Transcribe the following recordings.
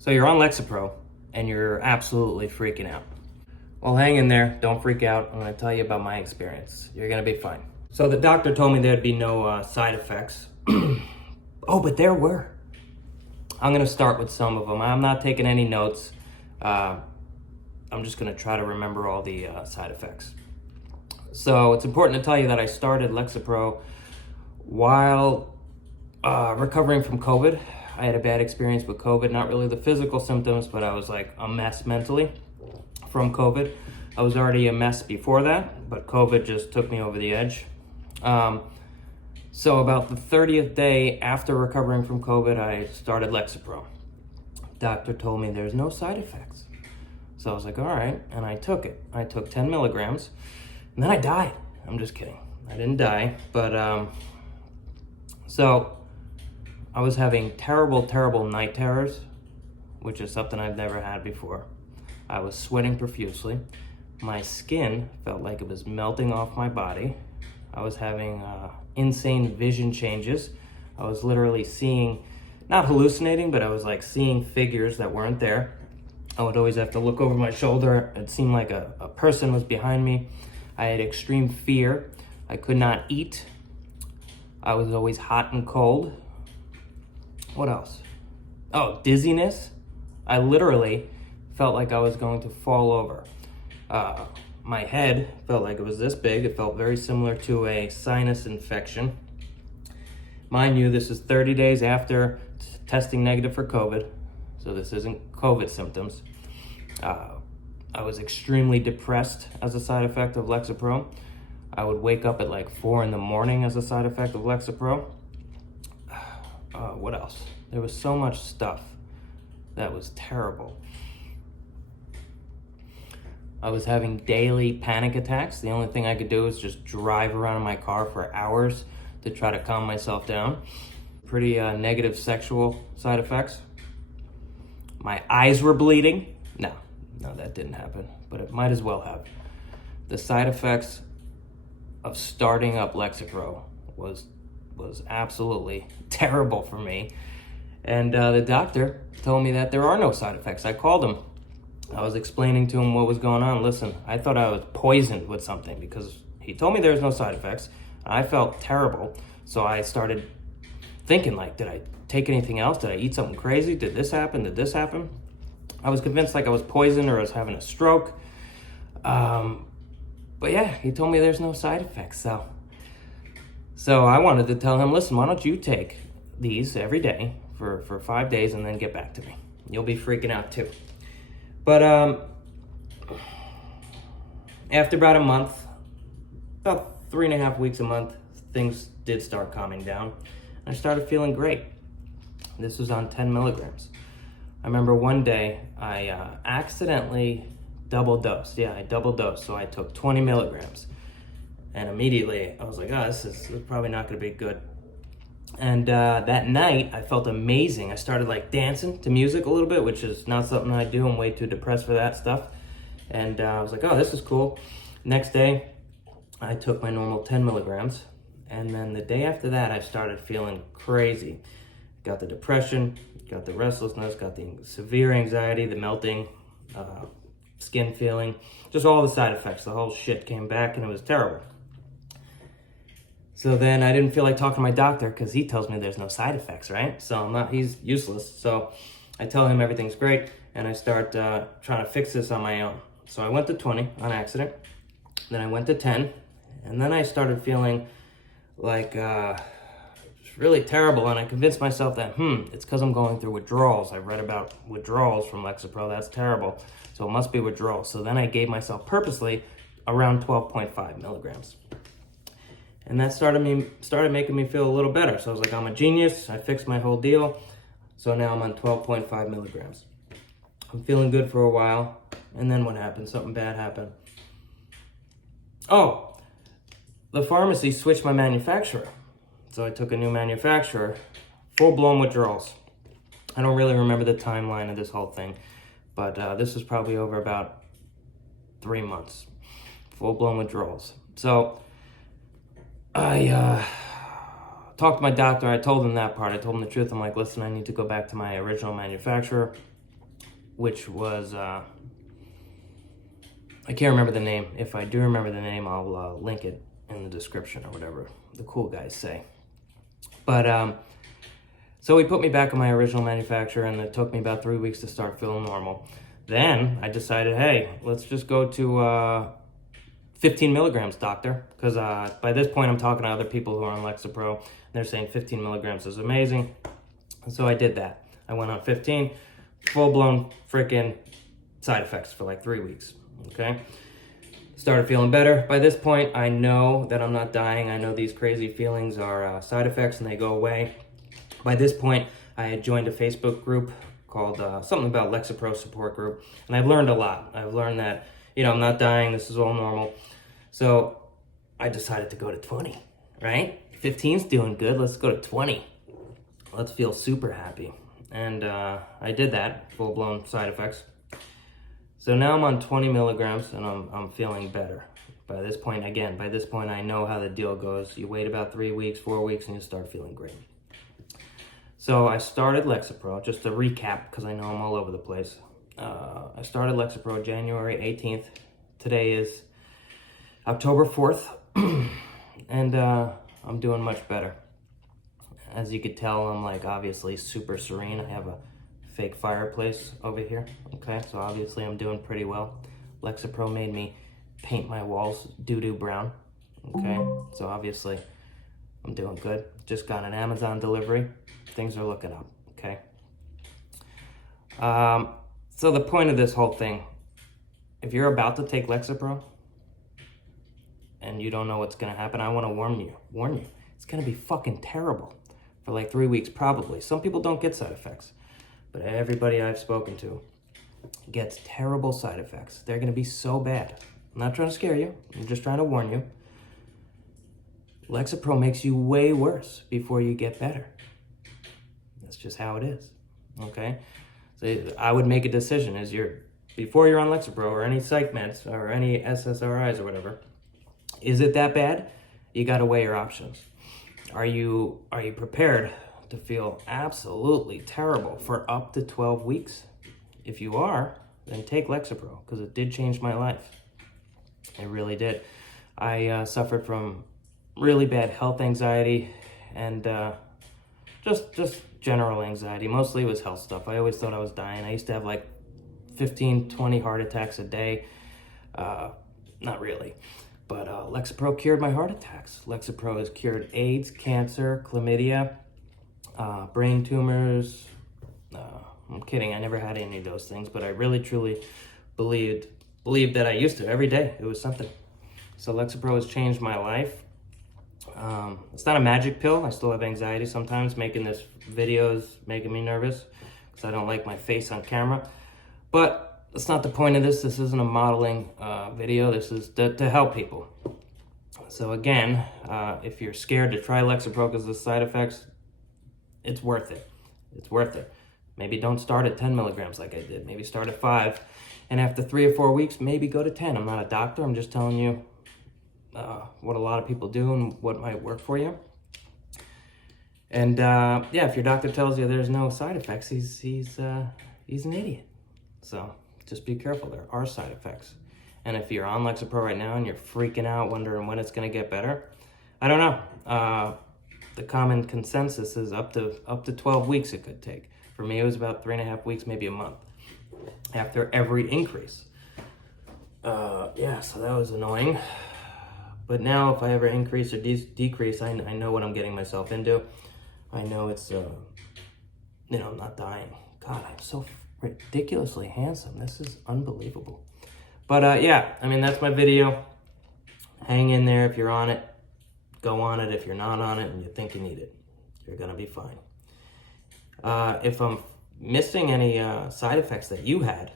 So you're on Lexapro and you're absolutely freaking out. Well, hang in there. Don't freak out. I'm going to tell you about my experience. You're going to be fine. So the doctor told me there'd be no side effects. Oh, but there were. I'm going to start with some of them. I'm not taking any notes. I'm just going to try to remember all the side effects. So it's important to tell you that I started Lexapro while recovering from COVID. I had a bad experience with COVID, not really the physical symptoms, but I was like a mess mentally from COVID. I was already a mess before that, but COVID just took me over the edge. So about the 30th day after recovering from COVID, I started Lexapro. Doctor told me there's no side effects. So I was like, all right, and I took it. I took 10 milligrams, and then I died. I'm just kidding. I didn't die, but so I was having terrible night terrors, which is something I've never had before. I was sweating profusely. My skin felt like it was melting off my body. I was having insane vision changes. I was literally seeing, not hallucinating, but I was like seeing figures that weren't there. I would always have to look over my shoulder. It seemed like a person was behind me. I had extreme fear. I could not eat. I was always hot and cold. What else? Oh, dizziness. I literally felt like I was going to fall over. My head felt like it was this big. It felt very similar to a sinus infection. Mind you, this is 30 days after testing negative for COVID, so this isn't COVID symptoms. I was extremely depressed as a side effect of Lexapro. I would wake up at like 4 in the morning as a side effect of Lexapro. What else? There was so much stuff that was terrible. I was having daily panic attacks. The only thing I could do was just drive around in my car for hours to try to calm myself down. Pretty negative sexual side effects. My eyes were bleeding. No, that didn't happen, but it might as well have. The side effects of starting up Lexapro was absolutely terrible for me. And the doctor told me that there are no side effects. I called him. I was explaining to him what was going on. Listen, I thought I was poisoned with something because he told me there's no side effects. I felt terrible. So I started thinking like, did I take anything else? Did I eat something crazy? Did this happen? Did this happen? I was convinced like I was poisoned or I was having a stroke. But yeah, he told me there's no side effects. So I wanted to tell him, listen, why don't you take these every day for 5 days and then get back to me. You'll be freaking out too. But after about a month, about 3.5 weeks a month, things did start calming down. I started feeling great. This was on 10 milligrams. I remember one day I accidentally double dosed. Yeah, I double dosed. So I took 20 milligrams. And immediately I was like, oh, this is probably not going to be good. And that night I felt amazing. I started like dancing to music a little bit, which is not something I do. I'm way too depressed for that stuff. And I was like, oh, this is cool. Next day I took my normal 10 milligrams. And then the day after that, I started feeling crazy. Got the depression, got the restlessness, got the severe anxiety, the melting, skin feeling, just all the side effects. The whole shit came back and it was terrible. So then I didn't feel like talking to my doctor because he tells me there's no side effects, right? So he's useless. So I tell him everything's great and I start trying to fix this on my own. So I went to 20 on accident, then I went to 10, and then I started feeling like really terrible, and I convinced myself that it's because I'm going through withdrawals. I read about withdrawals from Lexapro. That's terrible, so it must be withdrawals. So then I gave myself purposely around 12.5 milligrams, and that started making me feel a little better. So I was like, I'm a genius. I fixed my whole deal. So now I'm on 12.5 milligrams. I'm feeling good for a while, and then what happened? Something bad happened. Oh, the pharmacy switched my manufacturer. So I took a new manufacturer, full-blown withdrawals. I don't really remember the timeline of this whole thing, but this was probably over about 3 months, full-blown withdrawals. So I talked to my doctor. I told him that part. I told him the truth. I'm like, listen, I need to go back to my original manufacturer. which was, I can't remember the name. If I do remember the name, I'll link it in the description or whatever the cool guys say. But, so he put me back in my original manufacturer, and it took me about 3 weeks to start feeling normal. Then I decided, hey, let's just go to 15 milligrams, doctor. Because by this point, I'm talking to other people who are on Lexapro. They're saying 15 milligrams is amazing. And so I did that. I went on 15, full-blown freaking side effects for like 3 weeks, okay? Started feeling better. By this point, I know that I'm not dying. I know these crazy feelings are side effects and they go away. By this point, I had joined a Facebook group called something about Lexapro support group, and I've learned a lot. I've learned that, you know, I'm not dying. This is all normal. So I decided to go to 20, right? 15's doing good. Let's go to 20. Let's feel super happy. And I did that, full-blown side effects. So now I'm on 20 milligrams and I'm feeling better. By this point, I know how the deal goes. You wait about 3 weeks, 4 weeks, and you start feeling great. So I started Lexapro, just to recap, because I know I'm all over the place. I started Lexapro January 18th. Today is October 4th, and I'm doing much better. As you could tell, I'm like obviously super serene. I have a fake fireplace over here, okay? So obviously I'm doing pretty well. Lexapro made me paint my walls doo-doo brown, okay? So obviously I'm doing good. Just got an Amazon delivery. Things are looking up, okay? So the point of this whole thing, if you're about to take Lexapro and you don't know what's gonna happen, I wanna warn you. It's gonna be fucking terrible for like 3 weeks, probably. Some people don't get side effects, but everybody I've spoken to gets terrible side effects. They're gonna be so bad. I'm not trying to scare you. I'm just trying to warn you. Lexapro makes you way worse before you get better. That's just how it is, okay? So I would make a decision before you're on Lexapro or any psych meds or any SSRIs or whatever. Is it that bad? You gotta weigh your options. Are you prepared to feel absolutely terrible for up to 12 weeks? If you are, then take Lexapro, because it did change my life. It really did. I suffered from really bad health anxiety and just general anxiety. Mostly it was health stuff. I always thought I was dying. I used to have like 15, 20 heart attacks a day. Not really. But Lexapro cured my heart attacks. Lexapro has cured AIDS, cancer, chlamydia, brain tumors. I'm kidding. I never had any of those things, but I really, truly believed that I used to every day. It was something. So Lexapro has changed my life. It's not a magic pill. I still have anxiety sometimes. Making this video is making me nervous because I don't like my face on camera. But that's not the point of this. This isn't a modeling video. This is to help people. So again, if you're scared to try Lexapro because of the side effects, it's worth it. It's worth it. Maybe don't start at 10 milligrams like I did. Maybe start at 5. And after 3 or 4 weeks, maybe go to 10. I'm not a doctor. I'm just telling you what a lot of people do and what might work for you. And yeah, if your doctor tells you there's no side effects, he's an idiot. So just be careful. There are side effects. And if you're on Lexapro right now and you're freaking out, wondering when it's going to get better, I don't know. The common consensus is up to 12 weeks it could take. For me, it was about 3.5 weeks, maybe a month after every increase. Yeah, so that was annoying. But now if I ever increase or decrease, I know what I'm getting myself into. I know it's, I'm not dying. God, I'm so ridiculously handsome. This is unbelievable. But yeah, I mean, that's my video. Hang in there. If you're on it, go on it. If you're not on it and you think you need it, you're going to be fine. If I'm missing any side effects that you had,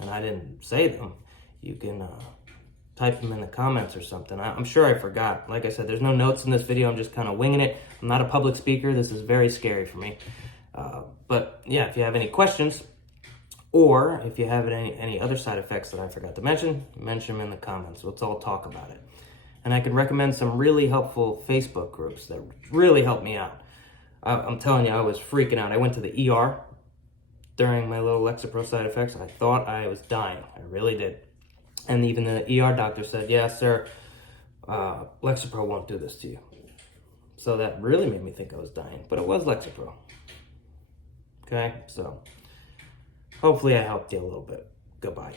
and I didn't say them, you can type them in the comments or something. I'm sure I forgot. Like I said, there's no notes in this video. I'm just kind of winging it. I'm not a public speaker. This is very scary for me. But yeah, if you have any questions, or if you have any other side effects that I forgot to mention them in the comments. Let's all talk about it. And I can recommend some really helpful Facebook groups that really helped me out. I'm telling you, I was freaking out. I went to the ER during my little Lexapro side effects. I thought I was dying. I really did. And even the ER doctor said, yeah, sir, Lexapro won't do this to you. So that really made me think I was dying, but it was Lexapro. Okay, so hopefully I helped you a little bit. Goodbye.